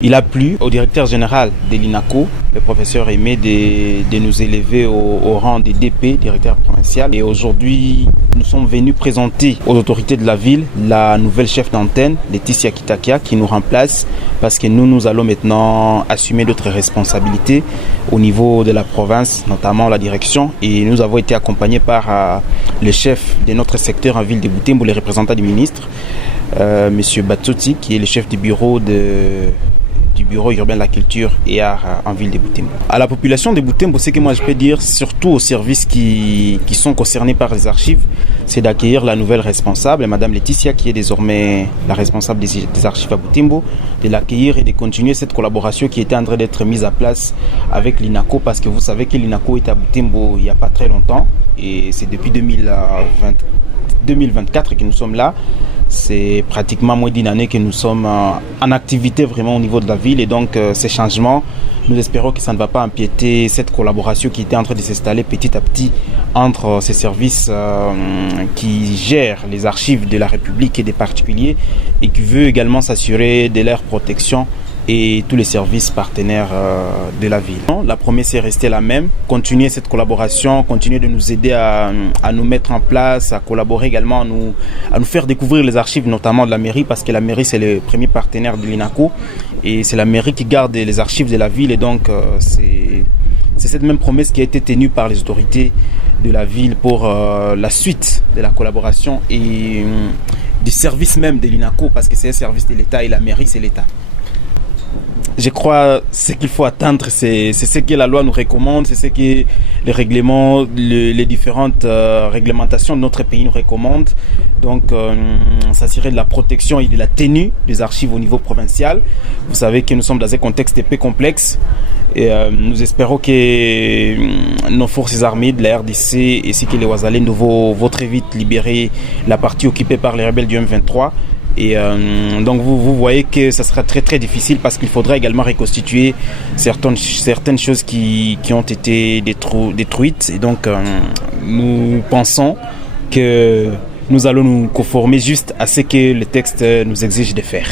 Il a plu au directeur général de l'INACO, le professeur Aimé, de nous élever au rang des DP, directeur provincial. Et aujourd'hui, nous sommes venus présenter aux autorités de la ville la nouvelle chef d'antenne, Laetitia Kitakia, qui nous remplace parce que nous allons maintenant assumer d'autres responsabilités au niveau de la province, notamment la direction. Et nous avons été accompagnés par le chef de notre secteur en ville de Butembo, le représentant du ministre, M. Batsoti, qui est le chef du bureau urbain de la culture et art en ville de Butembo. À la population de Butembo, ce que moi je peux dire, surtout aux services qui sont concernés par les archives, c'est d'accueillir la nouvelle responsable, Madame Laetitia, qui est désormais la responsable des archives à Butembo, de l'accueillir et de continuer cette collaboration qui était en train d'être mise à place avec l'INACO, parce que vous savez que l'INACO est à Butembo il n'y a pas très longtemps, et c'est depuis 2024 que nous sommes là. C'est pratiquement moins d'une année que nous sommes en activité vraiment au niveau de la ville, et donc ces changements, nous espérons que ça ne va pas empiéter cette collaboration qui était en train de s'installer petit à petit entre ces services qui gèrent les archives de la République et des particuliers, et qui veut également s'assurer de leur protection et tous les services partenaires de la ville. La promesse est restée la même, continuer cette collaboration, continuer de nous aider à nous mettre en place, à collaborer également, à nous faire découvrir les archives, notamment de la mairie, parce que la mairie c'est le premier partenaire de l'INACO, et c'est la mairie qui garde les archives de la ville, et donc c'est cette même promesse qui a été tenue par les autorités de la ville pour la suite de la collaboration et du service même de l'INACO, parce que c'est un service de l'État et la mairie c'est l'État. Je crois ce qu'il faut atteindre, c'est ce que la loi nous recommande, c'est ce que les règlements, les différentes réglementations de notre pays nous recommandent. Donc, s'assurer de la protection et de la tenue des archives au niveau provincial. Vous savez que nous sommes dans un contexte épais complexe, et nous espérons que nos forces armées de la RDC ainsi que les Wazalendo vont très vite libérer la partie occupée par les rebelles du M23. Et donc vous voyez que ça sera très très difficile, parce qu'il faudra également reconstituer certaines choses qui ont été détruites. Et donc nous pensons que nous allons nous conformer juste à ce que le texte nous exige de faire.